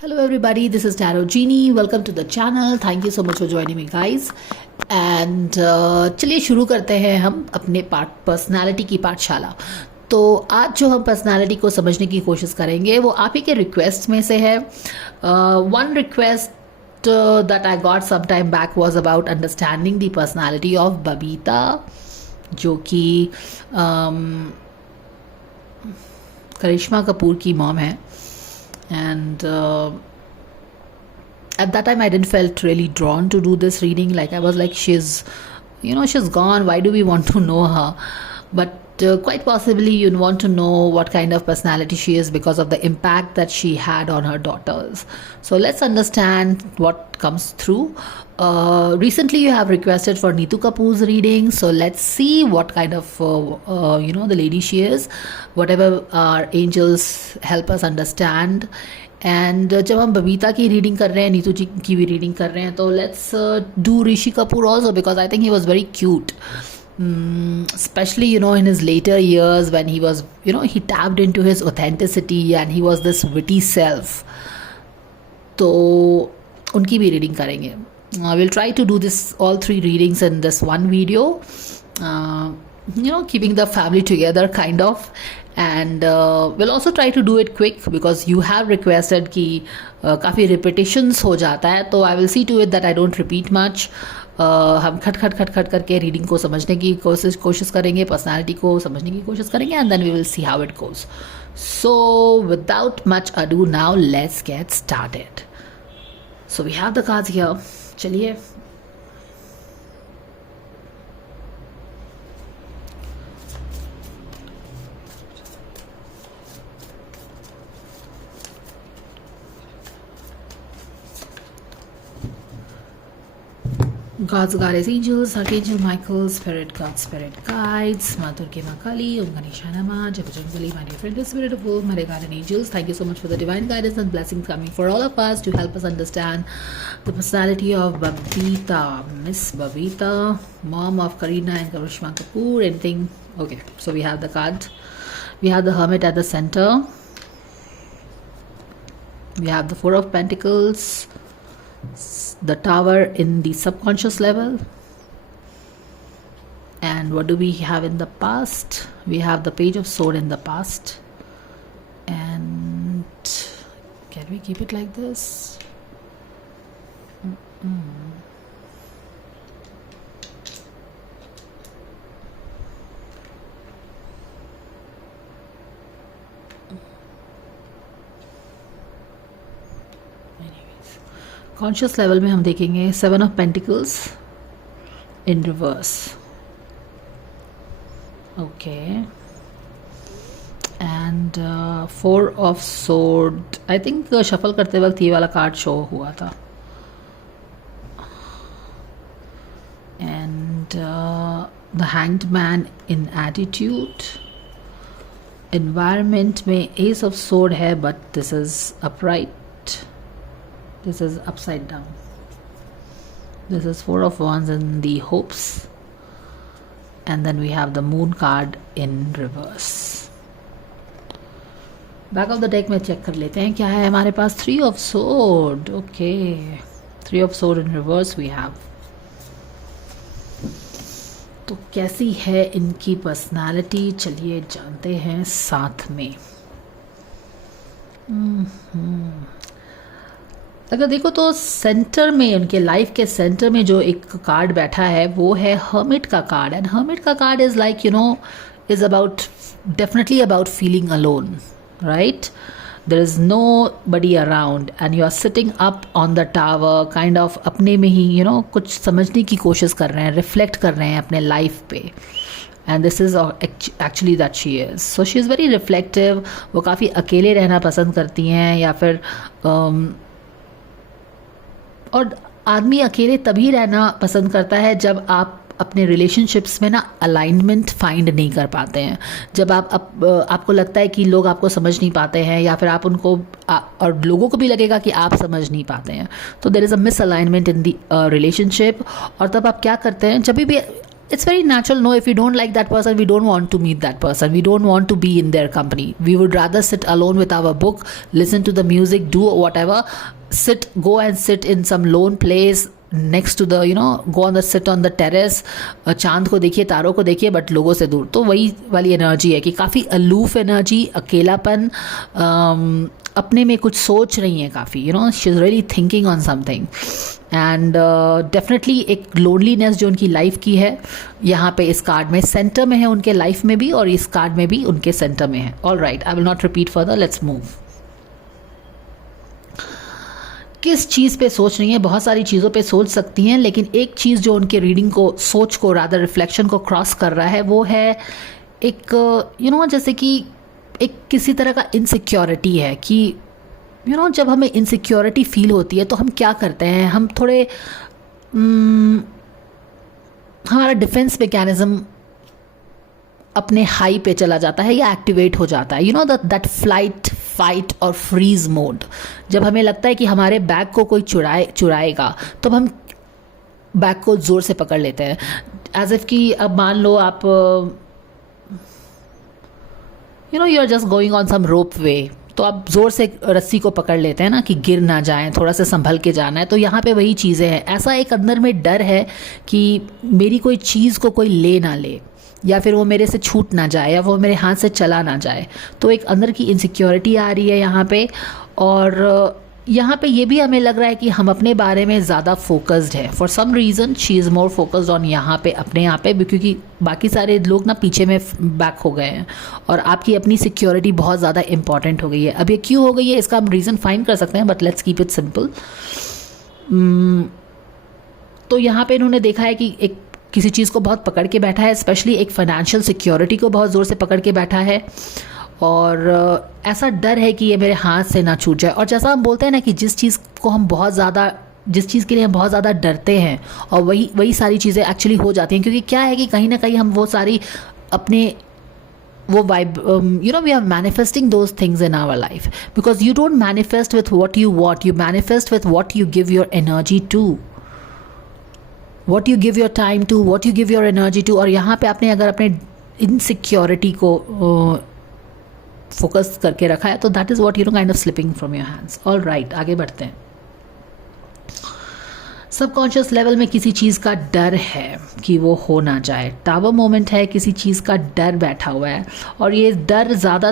Hello everybody, this is Tarot Genie. Welcome to the channel. Thank you so much for joining me guys. And चलिए शुरू करते हैं हम अपने personality की पाठशाला। तो आज जो हम पर्सनालिटी को समझने की कोशिश करेंगे वो आप ही के रिक्वेस्ट में से है। One request that I got some time back was about understanding the personality of Babita, जो कि करिश्मा कपूर की मॉम है। And at that time I didn't felt really drawn to do this reading. Like I was like, she's gone, why do we want to know her? But quite possibly you want to know what kind of personality she is because of the impact that she had on her daughters. So let's understand what comes through. Recently you have requested for Neetu Kapoor's reading, so let's see what kind of the lady she is, whatever our angels help us understand. And जब हम बबीता की reading कर रहे हैं, नीतू जी की भी reading कर रहे हैं, तो let's do Rishi Kapoor also because I think he was very cute. Especially in his later years when he was he tapped into his authenticity and he was this witty self. तो उनकी भी रीडिंग करेंगे. We'll try to do this all three readings in this one video, keeping the family together kind of. And we'll also try to do it quick because you have requested कि काफ़ी repetitions हो जाता है, तो I will see to it that I don't repeat much. हम खट खट करके रीडिंग को समझने की कोशिश करेंगे, पर्सनालिटी को समझने की कोशिश करेंगे, and then we will see how it goes. So without much ado now let's get started. So we have the cards here. चलिए God's goddess angels, Archangel Michael, spirit God, spirit guides, Matur Kema Kali, Om Ganesha Namah, Japajangali, my dear friend, the spirit of all, my guardian angels, thank you so much for the divine guidance and blessings coming for all of us to help us understand the personality of Babita, Miss Babita, mom of Kareena and Karishma Kapoor, anything. Okay, so we have the card. We have the Hermit at the center. We have the Four of Pentacles, the Tower in the subconscious level. And what do we have in the past? We have the Page of Sword in the past. And can we keep it like this? Conscious level में हम देखेंगे seven of pentacles in reverse. Okay, and four of sword. I think shuffle करते वक्त ये वाला card show हुआ था. And the hanged man in attitude. Environment में एस ऑफ सोर्ड है, but this is upright. This is upside down. This is Four of Wands in the hopes. And then we have the Moon card in reverse. Back of the deck में check कर लेते हैं क्या है हमारे पास. Three of Sword. Okay. Three of Sword in reverse we have. तो कैसी है इनकी पर्सनालिटी, चलिए जानते हैं साथ में. अगर देखो तो सेंटर में, उनके लाइफ के सेंटर में जो एक कार्ड बैठा है वो है हर्मिट का कार्ड. एंड हर्मिट का card is like is about, definitely about feeling alone, right? There is nobody around and you are sitting up on the tower, kind of अपने में ही कुछ समझने की कोशिश कर रहे हैं, रिफ्लेक्ट कर रहे हैं अपने लाइफ पे. And this is actually that she is. So she is very reflective. वो काफ़ी अकेले रहना पसंद करती हैं, या फिर और आदमी अकेले तभी रहना पसंद करता है जब आप अपने रिलेशनशिप्स में अलाइनमेंट फाइंड नहीं कर पाते हैं. जब आपको लगता है कि लोग आपको समझ नहीं पाते हैं, या फिर आप उनको और लोगों को भी लगेगा कि आप समझ नहीं पाते हैं, तो there is a misalignment in the relationship. और तब आप क्या करते हैं, जब भी it's very natural. No, if we don't like that person, we don't want to meet that person, we don't want to be in their company. We would rather sit alone with our book, listen to the music, do whatever, go and sit in some lone place next to the go on the sit on the terrace, चांद को देखिए, तारों को देखिए, but लोगों से दूर. तो वही वाली एनर्जी है कि काफ़ी अलूफ एनर्जी, अकेलापन, अपने में कुछ सोच रही है काफ़ी, she is really thinking on something. And definitely एक लोनलीनेस जो उनकी लाइफ की है यहाँ पे इस कार्ड में सेंटर में है, उनके लाइफ में भी और इस कार्ड में भी उनके सेंटर में है. All right, I will not repeat further, let's move. किस चीज़ पे सोच रही हैं? बहुत सारी चीज़ों पे सोच सकती हैं, लेकिन एक चीज़ जो उनके रीडिंग को, सोच को, रादर रिफ्लेक्शन को क्रॉस कर रहा है, वो है एक जैसे कि एक किसी तरह का इनसिक्योरिटी है कि जब हमें इनसिक्योरिटी फील होती है तो हम क्या करते हैं, हम थोड़े हमारा डिफेंस मैकेनिज्म अपने हाई पे चला जाता है या एक्टिवेट हो जाता है. दैट फ्लाइट, फाइट और फ्रीज मोड. जब हमें लगता है कि हमारे बैग को कोई चुराएगा तो हम बैग को ज़ोर से पकड़ लेते हैं. एज इफ़ कि अब मान लो आप you are just going on some ropeway, तो आप ज़ोर से रस्सी को पकड़ लेते हैं ना कि गिर ना जाएं, थोड़ा सा संभल के जाना है. तो यहाँ पे वही चीज़ें हैं. ऐसा एक अंदर में डर है कि मेरी कोई चीज़ को कोई ले ना ले, या फिर वो मेरे से छूट ना जाए, या वो मेरे हाथ से चला ना जाए. तो एक अंदर की इनसिक्योरिटी आ रही है यहाँ पे. और यहाँ पे ये भी हमें लग रहा है कि हम अपने बारे में ज़्यादा फोकस्ड है. For some reason she is more focused on यहाँ पे, अपने यहाँ पे, क्योंकि बाकी सारे लोग ना पीछे में बैक हो गए हैं और आपकी अपनी सिक्योरिटी बहुत ज़्यादा इंपॉर्टेंट हो गई है. अब ये क्यों हो गई है इसका हम रीज़न फाइंड कर सकते हैं, but let's keep it simple. तो यहाँ पे इन्होंने देखा है कि एक किसी चीज़ को बहुत पकड़ के बैठा है, स्पेशली एक फाइनेंशियल सिक्योरिटी को बहुत ज़ोर से पकड़ के बैठा है. और ऐसा डर है कि ये मेरे हाथ से ना छूट जाए. और जैसा हम बोलते हैं ना कि जिस चीज़ के लिए हम बहुत ज़्यादा डरते हैं और वही सारी चीज़ें एक्चुअली हो जाती हैं. क्योंकि क्या है कि कहीं ना कहीं हम वो सारी अपने वो we are manifesting those things in our life, because you don't manifest with what you want, you manifest with what you give your energy to, what you give your time to, what you give your energy to. और यहाँ पे आपने अगर अपने insecurity को focus करके रखा है तो that is what kind of slipping from your hands. All right, आगे बढ़ते हैं. सबकॉन्शियस लेवल में किसी चीज़ का डर है कि वो हो ना जाए. टावर मोमेंट है, किसी चीज़ का डर बैठा हुआ है. और ये डर ज़्यादा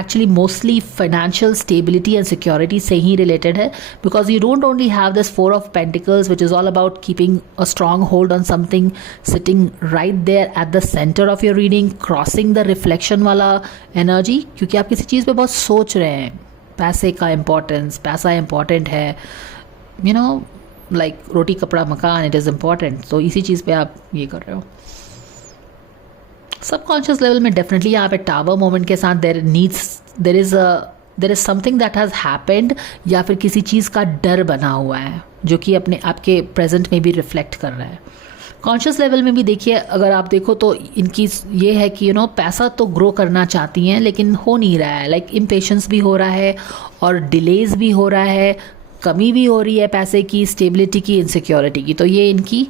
actually mostly financial stability and security से ही रिलेटेड है. Because you don't only have this 4 of Pentacles which is all about keeping a strong hold on something, sitting right there at the centre of your reading, crossing the reflection वाला energy. क्योंकि आप किसी चीज़ पर बहुत सोच रहे हैं. पैसे का इम्पोर्टेंस, पैसा इम्पॉर्टेंट है, लाइक रोटी कपड़ा मकान, इट इज़ इम्पॉर्टेंट. तो इसी चीज़ पे आप ये कर रहे हो. सबकॉन्शियस लेवल में डेफिनेटली यहाँ पे टावर मोमेंट के साथ there is something that has happened, या फिर किसी चीज़ का डर बना हुआ है जो कि अपने आपके प्रेजेंट में भी रिफ्लेक्ट कर रहा है. कॉन्शियस लेवल में भी देखिए, अगर आप देखो तो इनकी ये है कि पैसा तो ग्रो करना चाहती हैं लेकिन हो नहीं रहा है. लाइक इम्पेशेंस भी हो रहा है और डिलेज भी हो रहा है, कमी भी हो रही है पैसे की, स्टेबिलिटी की, इनसिक्योरिटी की. तो ये इनकी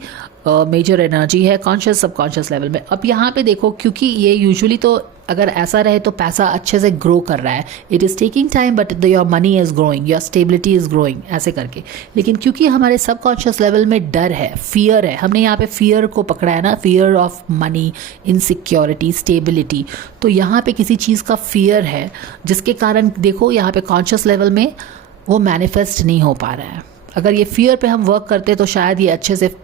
मेजर एनर्जी है कॉन्शियस सबकॉन्शियस लेवल में. अब यहाँ पे देखो, क्योंकि ये यूजुअली तो अगर ऐसा रहे तो पैसा अच्छे से ग्रो कर रहा है, it is taking time but your money is growing, your stability is growing, ऐसे करके. लेकिन क्योंकि हमारे सबकॉन्शियस लेवल में डर है, फियर है, हमने यहाँ पे फियर को पकड़ा है ना, fear of money, insecurity, stability. तो यहाँ पे किसी चीज़ का फियर है जिसके कारण देखो यहाँ पे कॉन्शियस लेवल में वो मैनिफेस्ट नहीं हो पा रहा है. अगर ये फियर पे हम वर्क करते तो शायद ये अच्छे से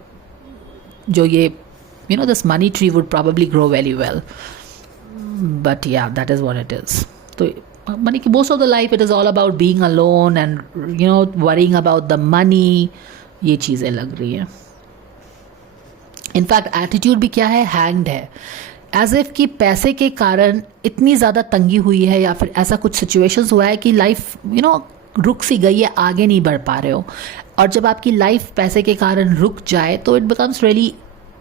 जो ये this money tree would probably grow very well. But yeah that is what it is. तो मनी की most of the life it is all about being alone and worrying about the money. ये चीज़ें लग रही हैं. In fact attitude भी क्या है, हैंग्ड है. एज इफ कि पैसे के कारण इतनी ज़्यादा तंगी हुई है, या फिर ऐसा कुछ सिचुएशंस हुआ है कि लाइफ रुक सी गई है, आगे नहीं बढ़ पा रहे हो. और जब आपकी लाइफ पैसे के कारण रुक जाए तो it becomes really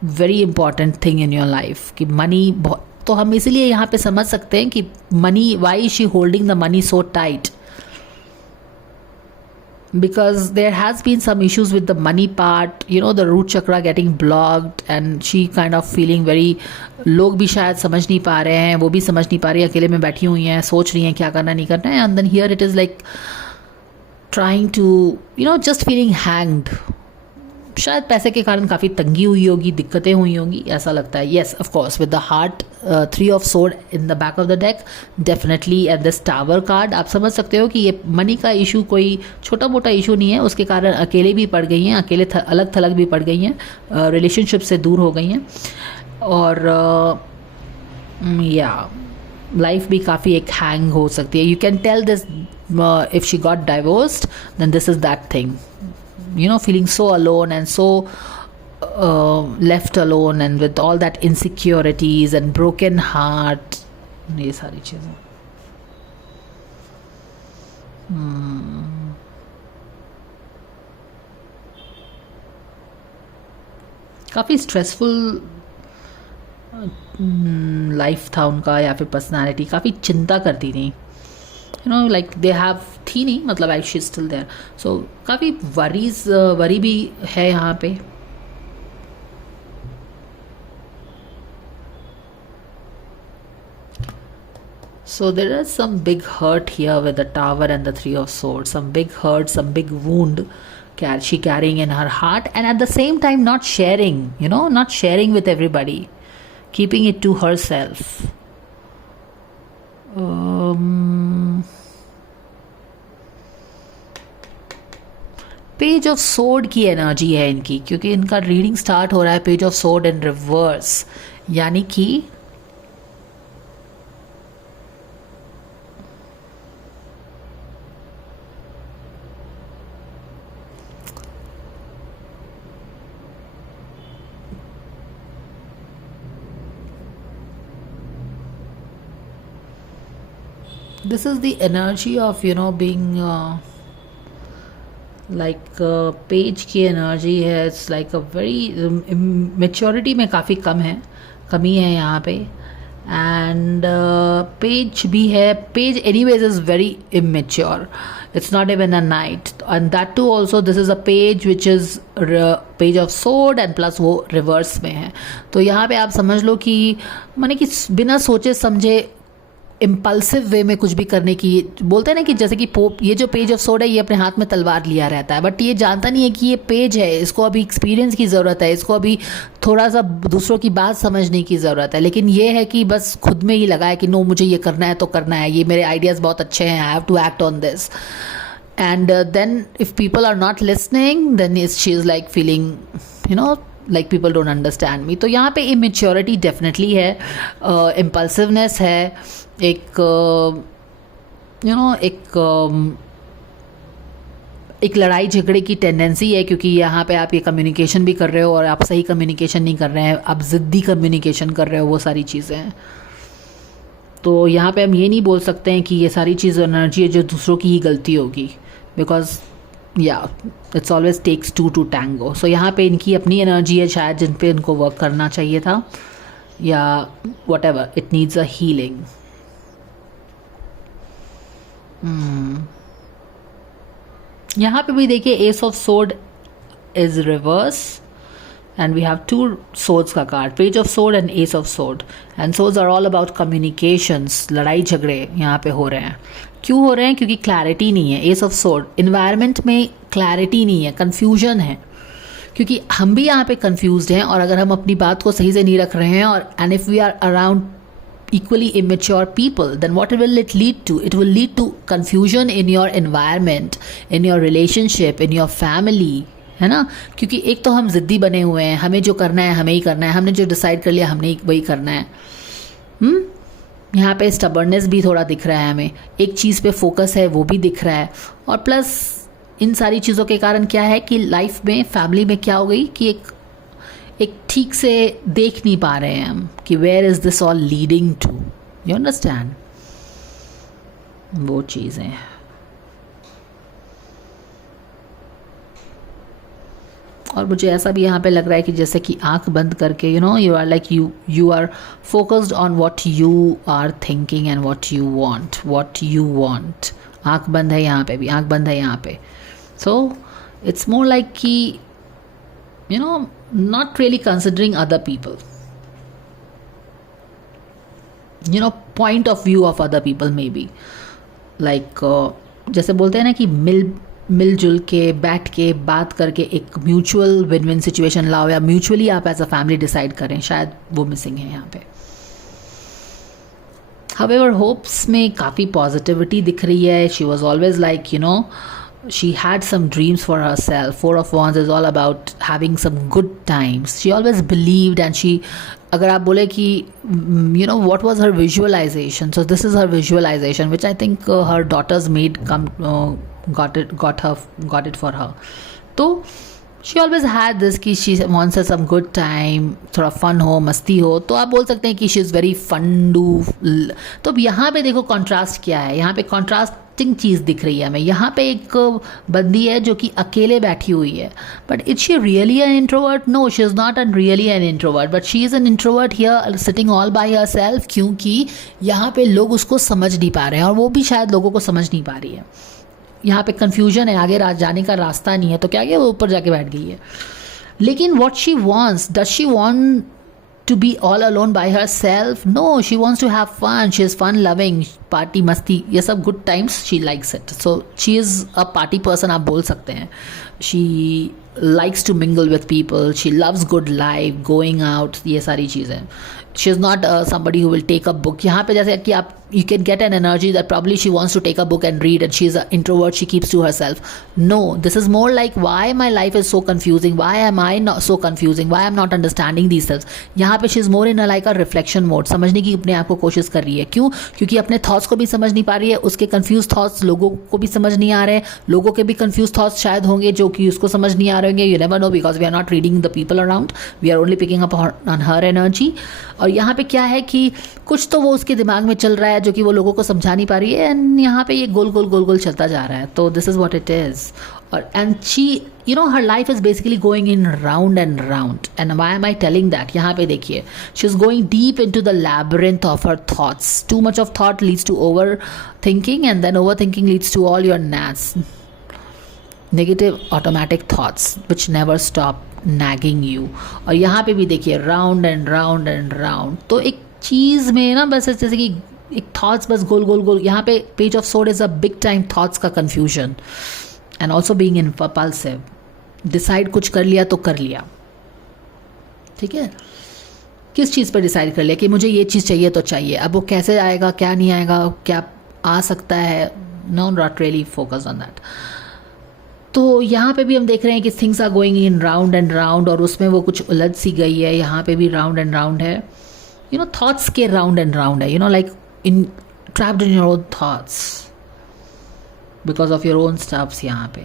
very important thing in your life कि मनी बहुत. तो हम इसीलिए यहाँ पे समझ सकते हैं कि money, why is she holding the money so tight. because there has been some issues with the money part, you know, the root chakra getting blocked and she kind of feeling very, लोग भी शायद समझ नहीं पा रहे हैं, वो भी समझ नहीं पा रही है, अकेले में बैठी हुई हैं, सोच रही हैं क्या करना नहीं करना है, and then here it is like trying to, you know, just feeling hanged. शायद पैसे के कारण काफ़ी तंगी हुई होगी, दिक्कतें हुई होंगी, ऐसा लगता है. Yes, of course, with the heart, 3 of sword in the back of the deck, definitely at this tower card आप समझ सकते हो कि ये मनी का इशू कोई छोटा मोटा इशू नहीं है, उसके कारण अकेले भी पड़ गई हैं, अकेले अलग थलग भी पड़ गई हैं, रिलेशनशिप से दूर हो गई हैं, और या लाइफ भी काफ़ी एक हैंग हो सकती है. You can tell this if she got divorced then this is that thing, you know, feeling so alone and so left alone and with all that insecurities and broken heart, ये सारी चीज़ें. काफ़ी stressful life था उनका, या फिर personality काफ़ी चिंता करती थी, you know, like they have थी नहीं, मतलब like she's still there, so काफ़ी वरी भी है यहाँ पे. So there is some big hurt here with the tower and the 3 of swords, some big hurt, some big wound she carrying in her heart, and at the same time not sharing, you know, not sharing with everybody, keeping it to herself. Page of sword की energy है इनकी, क्योंकि इनका reading start हो रहा है page of sword in reverse, यानी कि this is the energy of, you know, being like page की एनर्जी है. It's like a very maturity में काफ़ी कमी है यहाँ पे, एंड पेज भी है. Page anyways is very immature, it's not even a knight, and that too also this is a page which is page of sword and plus वो reverse में है. तो यहाँ पे आप समझ लो कि माने कि बिना सोचे समझे इम्पल्सिव वे में कुछ भी करने की, बोलते हैं ना कि जैसे कि पोप, ये जो पेज ऑफ सोर्ड है ये अपने हाथ में तलवार लिया रहता है, बट ये जानता नहीं है कि ये पेज है, इसको अभी एक्सपीरियंस की ज़रूरत है, इसको अभी थोड़ा सा दूसरों की बात समझने की ज़रूरत है. लेकिन ये है कि बस खुद में ही लगा है कि नो, मुझे ये करना है तो करना है, ये मेरे आइडियाज़ बहुत अच्छे हैं, I have to act on this. And then if people are not listening then she is like feeling, you know, like people don't understand me. तो यहाँ पे इमेच्योरिटी डेफिनेटली है, इम्पल्सिवनेस है, एक यू नो एक लड़ाई झगड़े की टेंडेंसी है, क्योंकि यहाँ पे आप ये कम्युनिकेशन भी कर रहे हो और आप सही कम्युनिकेशन नहीं कर रहे हैं, आप ज़िद्दी कम्युनिकेशन कर रहे हो, वो सारी चीज़ें हैं. तो यहाँ पे हम ये नहीं बोल सकते हैं कि ये सारी चीज़ एनर्जी है जो दूसरों की ही गलती होगी, because yeah it's always takes 2 to tango. So यहाँ पे इनकी अपनी एनर्जी है शायद, जिन पे इनको वर्क करना चाहिए था, या whatever, it needs a healing. यहाँ पे भी देखिए ace of sword is reverse, and we have 2 swords का card, page of sword and ace of sword, and swords are all about communications. लड़ाई झगड़े यहाँ पे हो रहे हैं. क्यों हो रहे हैं? क्योंकि क्लैरिटी नहीं है. एस ऑफ सोर्ड, इन्वायरमेंट में क्लैरिटी नहीं है, कन्फ्यूजन है, क्योंकि हम भी यहाँ पे कन्फ्यूज्ड हैं, और अगर हम अपनी बात को सही से नहीं रख रहे हैं, और and if we are around equally immature people, then what will it lead to? It will lead to confusion in your environment, in your relationship, in your family, है ना. क्योंकि एक तो हम ज़िद्दी बने हुए हैं, हमें जो करना है हमें ही करना है, हमने जो डिसाइड कर लिया हमने वही करना है. यहाँ पे स्टबर्नेस भी थोड़ा दिख रहा है हमें, एक चीज़ पे फोकस है वो भी दिख रहा है, और प्लस इन सारी चीज़ों के कारण क्या है कि लाइफ में, फैमिली में क्या हो गई कि एक ठीक से देख नहीं पा रहे हैं हम कि where is this all leading to, you understand, वो चीज़ें. और मुझे ऐसा भी यहाँ पे लग रहा है कि जैसे कि आंख बंद करके, you know, you are like you are focused on what you are thinking and what you want. आंख बंद है यहाँ पे भी, आंख बंद है यहाँ पे. So it's more like कि not really considering other people, point of view of other people maybe, like जैसे बोलते हैं ना कि मिलजुल के बैठ के बात करके एक म्यूचुअल विन विन सिचुएशन लाओ, या म्यूचुअली आप एज अ फैमिली डिसाइड करें, शायद वो मिसिंग है यहाँ पे. However, होप्स में काफ़ी पॉजिटिविटी दिख रही है. She was always like she had some dreams for herself. Four of Wands is all about having some good times. She always believed, and she, अगर आप बोले कि what was her visualization, so this is her visualization, which I think her daughter's maid got it for her. तो she always had this कि she wants some good time, थोड़ा fun हो, मस्ती हो. तो आप बोल सकते हैं कि she is very fun do. तो अब यहाँ पे देखो कॉन्ट्रास्ट क्या है, यहाँ पे कॉन्ट्रास्टिंग चीज़ दिख रही है हमें. यहाँ पे एक बंदी है जो कि अकेले बैठी हुई है. But is she really an introvert? No, she is not an really an introvert, but she is an introvert here sitting all by herself, क्योंकि यहाँ पे लोग उसको समझ नहीं पा रहे हैं और वो भी शायद लोगों को समझ नहीं पा रही है. यहाँ पे कन्फ्यूजन है, आगे जाने का रास्ता नहीं है, तो क्या किया, वो ऊपर जाके बैठ गई है. लेकिन what she wants, does she want to be all alone by herself? No, she wants to have fun. She is fun loving, party मस्ती, ये सब good times, she likes it. So she is a party person, आप बोल सकते हैं. She likes to mingle with people. She loves good life, going out, ये सारी चीज़ें. She is not somebody who will take a book. यहाँ पे जैसे कि आप you can get an energy that probably she wants to take a book and read, and she is an introvert, she keeps to herself. No, this is more like why my life is so confusing, why am I not so confusing, why I'm not understanding these things. यहाँ पे she is more in a like a reflection mode, समझने की अपने आप को कोशिश कर रही है. क्यों? क्योंकि अपने thoughts को भी समझ नहीं पा रही है, उसके confused thoughts लोगों को भी समझ नहीं आ रहे हैं, लोगों के भी confused thoughts शायद होंगे जो कि उसको समझ नहीं आ रहे होंगे. You never know, because we are not reading the people around, we are only picking up on her energy. और यहाँ पे क्या है कि कुछ तो वो उसके दिमाग में चल रहा है जो कि वो लोगों को समझा नहीं पा रही है, एंड यहाँ पे ये गोल गोल चलता जा रहा है. तो this is what it is. और and she her life is basically going in round and round. And why am I telling that? यहाँ पे देखिए, she is going deep into the labyrinth of her thoughts. Too much of thought leads to overthinking, and then overthinking leads to all your NATs, negative automatic thoughts which never stop nagging you. और यहाँ पे भी देखिए round and round and round. तो एक चीज़ में ना बस जैसे कि एक थॉट्स बस गोल गोल गोल. यहाँ पे page of sword is a big time thoughts का confusion, and also being impulsive. Decide कुछ कर लिया तो कर लिया, ठीक है. किस चीज़ पर डिसाइड कर लिया कि मुझे ये चीज़ चाहिए तो चाहिए. अब वो कैसे आएगा, क्या नहीं आएगा, क्या आ सकता है, no, not really focus on that. तो यहाँ पे भी हम देख रहे हैं कि things are going in round and round, और उसमें वो कुछ उलझ सी गई है. यहाँ पे भी राउंड एंड राउंड है, थॉट्स के राउंड एंड राउंड है, like in trapped in your own thoughts because of your own stuffs यहाँ पे.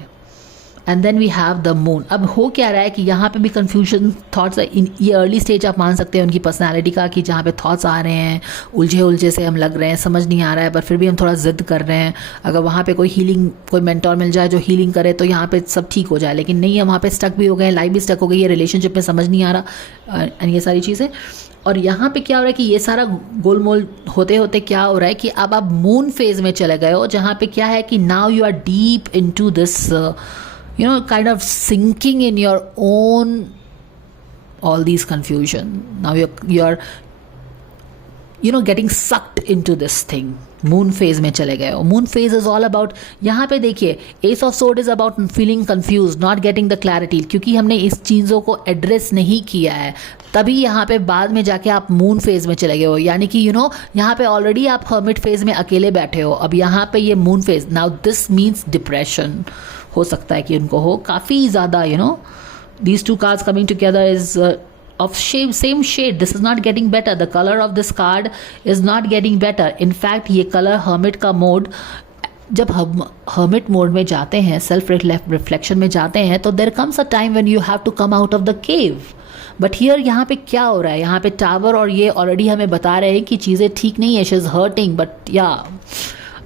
And then we have the moon. अब हो क्या रहा है कि यहाँ पे भी कन्फ्यूजन थॉट्स, इन ये अर्ली स्टेज आप मान सकते हैं उनकी पर्सनालिटी का, कि जहाँ पे थॉट्स आ रहे हैं, उलझे से हम लग रहे हैं, समझ नहीं आ रहा है, पर फिर भी हम थोड़ा ज़िद कर रहे हैं. अगर वहाँ पे कोई हीलिंग, कोई मेंटोर मिल जाए जो हीलिंग करे तो यहाँ पे सब ठीक हो जाए, लेकिन नहीं, हम वहाँ पे स्टक भी हो गए, लाइफ भी स्टक हो गई है, रिलेशनशिप में समझ नहीं आ रहा, एंड ये सारी चीज़ें. और यहाँ पे क्या हो रहा है कि ये सारा गोलमोल होते होते क्या हो रहा है कि अब आप मून फेज में चले गए हो, जहाँ पे क्या है कि now you are deep into this kind of sinking in your own all these confusion. Now you're getting sucked into this thing. Moon phase में चले गए हो. Moon phase is all about, यहाँ पे देखिए ace of sword is about feeling confuse, not getting the clarity, क्योंकि हमने इस चीज़ों को एड्रेस नहीं किया है, तभी यहाँ पे बाद में जाके आप मून फेज में चले गए हो. यानी कि यहाँ पे ऑलरेडी आप हर्मिट फेज में अकेले बैठे हो, अब यहाँ पे ये moon phase. Now this means depression हो सकता है कि उनको हो काफ़ी ज़्यादा. these two cards coming together is of same shade. This is not getting better. The color of this card is not getting better. In fact ये color hermit का मोड, जब हम hermit मोड में जाते हैं, सेल्फ रिफ्लेक्शन में जाते हैं, तो there comes a time when you have to come out of the cave. But here यहाँ पे क्या हो रहा है, यहाँ पे टावर और ये ऑलरेडी हमें बता रहे हैं कि चीज़ें ठीक नहीं है, शी इज़ हर्टिंग. बट या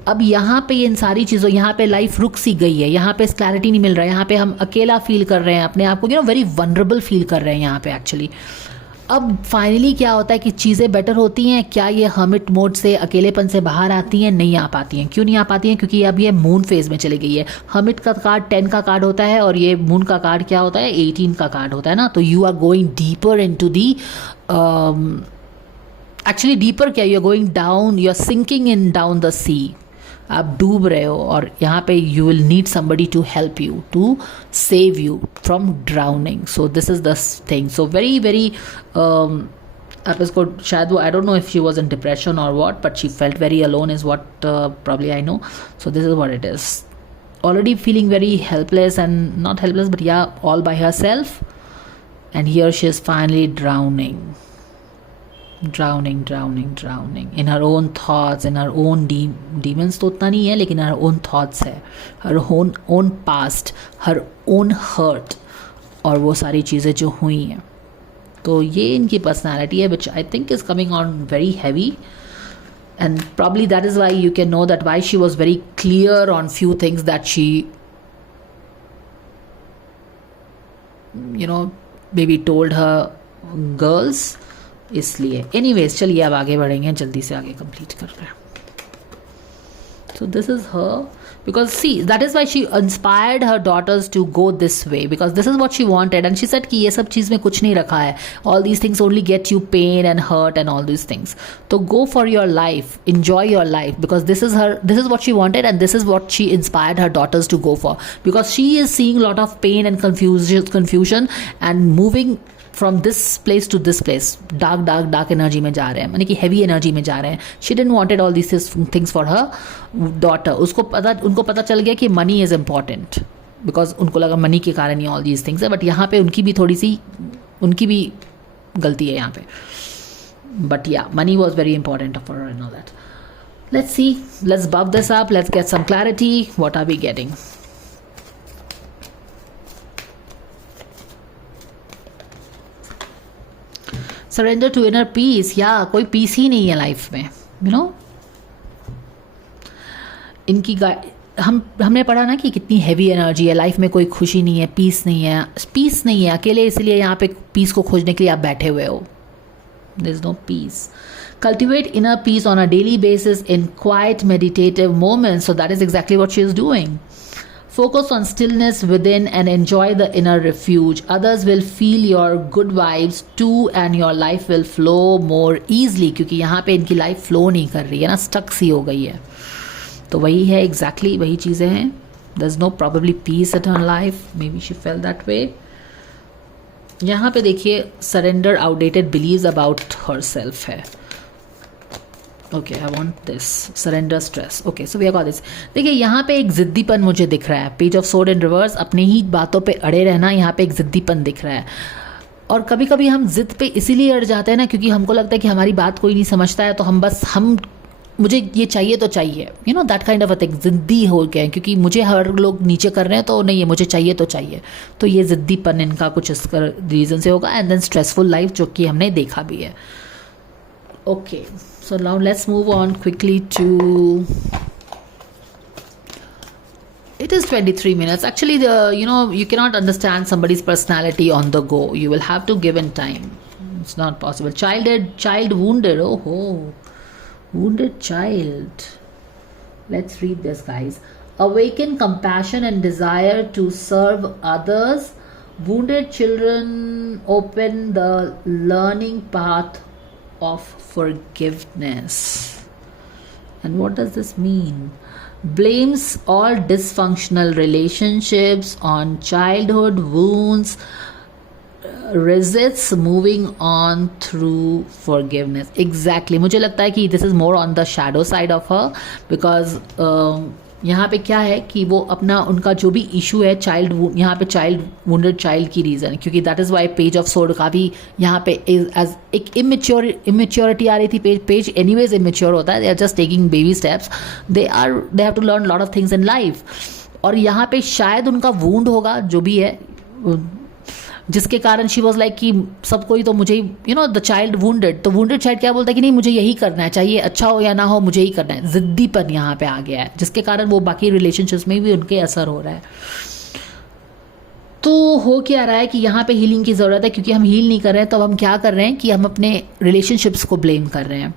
अब यहाँ पे इन सारी चीज़ों, यहाँ पे लाइफ रुक सी गई है, यहाँ पे क्लैरिटी नहीं मिल रहा है, यहाँ पे हम अकेला फील कर रहे हैं अपने आप को, वेरी वनरेबल फील कर रहे हैं यहाँ पे एक्चुअली. अब फाइनली क्या होता है कि चीज़ें बेटर होती हैं, क्या ये हर्मिट मोड से, अकेलेपन से बाहर आती हैं? नहीं आ पाती हैं। क्यों नहीं आ पाती हैं? क्योंकि अब ये मून फेज में चली गई है। हर्मिट का कार्ड 10 का कार्ड होता है और ये मून का कार्ड क्या होता है? 18 का कार्ड होता है ना। तो you are going deeper into the, actually deeper क्या, you are going down, you are sinking in down the sea. आप डूब रहे हो और यहाँ पे you will need somebody to help you, to save you from drowning. So this is the thing. So very very, आप इसको शायद वो, I don't know if she was in depression और what, but she felt very alone is what probably I know. So this is what it is, already feeling very helpless, and not helpless but yeah, all by herself. And here she is finally drowning in her own thoughts, in her own demons तो उतना नहीं है, लेकिन her own thoughts है, her own past, her own hurt, और वो सारी चीज़ें जो हुई हैं। तो ये इनकी पर्सनैलिटी है, which I think is coming on very heavy, and probably that is why you can know that why she was very clear on few things that she, you know, maybe told her girls, इसलिए। anyways चलिए अब आगे बढ़ेंगे, जल्दी से आगे complete कर रहे हैं। So this is her, because see, that is why she inspired her daughters to go this way, because this is what she wanted, and she said कि ये सब चीज़ में कुछ नहीं रखा है, all these things only get you pain and hurt and all these things. So go for your life, enjoy your life, because this is what she wanted, and this is what she inspired her daughters to go for, because she is seeing a lot of pain and confusion and moving from this place to this place, dark energy में जा रहे हैं, यानी कि heavy energy में जा रहे हैं। She didn't wanted all this things for her daughter. उनको पता चल गया कि मनी इज़ इम्पॉर्टेंट, बिकॉज उनको लगा मनी के कारण ही ऑल दीज थिंग्स है। बट यहाँ पे उनकी भी थोड़ी सी, उनकी भी गलती है यहाँ पे। But yeah, money was very important for her and all that. Let's see, let's buff this up, let's get some clarity, what are we getting. Surrender to inner peace, या कोई पीस ही नहीं है लाइफ में, you know. इनकी हमने पढ़ा ना कि कितनी हैवी एनर्जी है लाइफ में, कोई खुशी नहीं है, पीस नहीं है, अकेले, इसलिए यहाँ पे पीस को खोजने के लिए आप बैठे हुए हो। There is no peace. Cultivate inner peace on a daily basis in quiet meditative moments. So that is exactly what she is doing. Focus on stillness within and enjoy the inner refuge. Others will feel your good vibes too, and your life will flow more easily. क्योंकि यहाँ पे इनकी life flow नहीं कर रही है ना, stuck सी हो गई है। तो वही है, एग्जैक्टली वही चीज़ें हैं। There's no probably peace in her life. Maybe she felt that way. यहाँ पे देखिए, surrender outdated beliefs about herself है। Okay, I want this, surrender stress. Okay, so we have got this. देखिए यहाँ पे एक जिद्दीपन मुझे दिख रहा है, page of sword in reverse, अपने ही बातों पे अड़े रहना, यहाँ पे एक जिद्दीपन दिख रहा है। और कभी कभी हम जिद पे इसीलिए अड़ जाते हैं ना, क्योंकि हमको लगता है कि हमारी बात कोई नहीं समझता है, तो हम मुझे ये चाहिए तो चाहिए, you know, that kind of a thing. जिद्दी हो गए, क्योंकि मुझे हर लोग नीचे कर रहे हैं, तो नहीं है, मुझे चाहिए तो चाहिए। तो ये जिद्दीपन इनका कुछ इसका रीज़न से होगा। एंड देन स्ट्रेसफुल लाइफ, जो कि हमने देखा भी है। Okay, so now let's move on quickly to, it is 23 minutes. Actually, you cannot understand somebody's personality on the go. You will have to give in time. It's not possible. Child wounded. Oh, wounded child. Let's read this, guys. Awaken compassion and desire to serve others. Wounded children open the learning path of forgiveness. And what does this mean? Blames all dysfunctional relationships on childhood wounds, resists moving on through forgiveness. Exactly, मुझे लगता है कि this is more on the shadow side of her, because यहाँ पे क्या है कि वो अपना, उनका जो भी इशू है यहाँ पे चाइल्ड वुंडेड चाइल्ड की रीज़न, क्योंकि that is why page of sword का भी यहाँ पे एज एक इमेच्योरिटी आ रही थी। पेज एनीवेज इमेच्योर होता है, they are just taking baby steps, they have to learn lot of things in life. और यहाँ पे शायद उनका वूंड होगा, जो भी है, जिसके कारण शी वॉज लाइक कि सब कोई तो मुझे ही, you know, the child wounded. तो वुंडेड चाइल्ड क्या बोलता है कि नहीं, मुझे यही करना है, चाहिए अच्छा हो या ना हो, मुझे ही करना है। जिद्दीपन यहाँ पे आ गया है, जिसके कारण वो बाकी रिलेशनशिप्स में भी उनके असर हो रहा है। तो हो क्या रहा है कि यहाँ पे हीलिंग की ज़रूरत है, क्योंकि हम हील नहीं कर रहे हैं तो अब हम क्या कर रहे हैं कि हम अपने रिलेशनशिप्स को ब्लेम कर रहे हैं.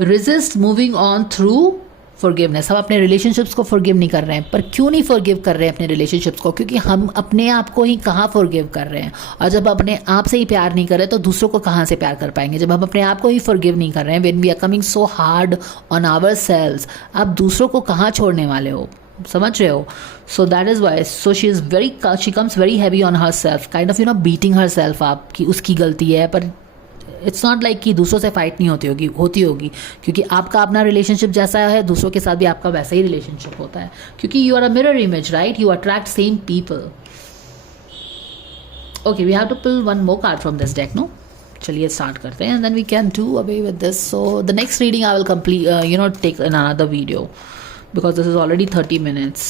Resist moving on through forgiveness. हम अपने रिलेशनशिप्स को फॉरगिव नहीं कर रहे हैं. पर क्यों नहीं फॉरगिव कर रहे हैं अपने रिलेशनशिप्स को? क्योंकि हम अपने आप को ही कहाँ फॉरगिव कर रहे हैं. और जब अपने आप से ही प्यार नहीं कर रहे तो दूसरों को कहाँ से प्यार कर पाएंगे? जब हम अपने आप को ही फॉरगिव नहीं कर रहे हैं, when we are coming so hard on our selves, आप दूसरों को कहाँ छोड़ने वाले हो? समझ रहे हो? So that is why. So she is very, she comes very heavy on her self, kind of beating her self up कि उसकी गलती है. पर इट्स नॉट लाइक कि दूसरों से फाइट नहीं होती होगी, क्योंकि आपका अपना रिलेशनशिप जैसा है दूसरों के साथ भी आपका वैसा ही रिलेशनशिप होता है, क्योंकि you are a mirror image, right? You attract same people. Okay, we have to pull one more card from this deck. No, चलिए स्टार्ट करते हैं, and then we can do away with this. So the next reading I will complete take in another video, because this is already 30 minutes.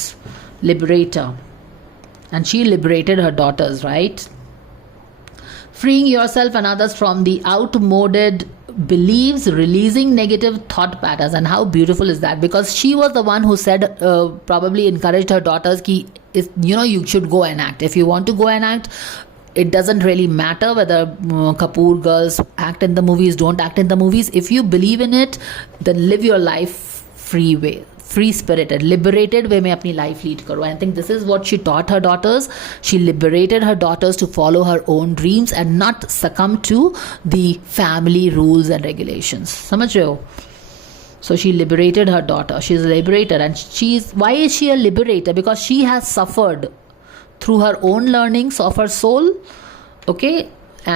Liberator. And she liberated her daughters, right? Freeing yourself and others from the outmoded beliefs, releasing negative thought patterns. And how beautiful is that? Because she was the one who said, probably encouraged her daughters ki, you should go and act. If you want to go and act, it doesn't really matter whether Kapoor girls act in the movies, don't act in the movies. If you believe in it, then live your life free way, free spirited, liberated way में अपनी life lead करो. I think this is what she taught her daughters. She liberated her daughters to follow her own dreams and not succumb to the family rules and regulations. समझ रहे हो? So she liberated her daughter. She's a liberator, and why is she a liberator? Because she has suffered through her own learnings of her soul. Okay,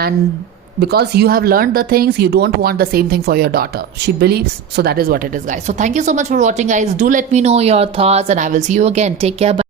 and because you have learned the things, you don't want the same thing for your daughter, she believes. So that is what it is, guys. So thank you so much for watching, guys. Do let me know your thoughts, and I will see you again. Take care. Bye.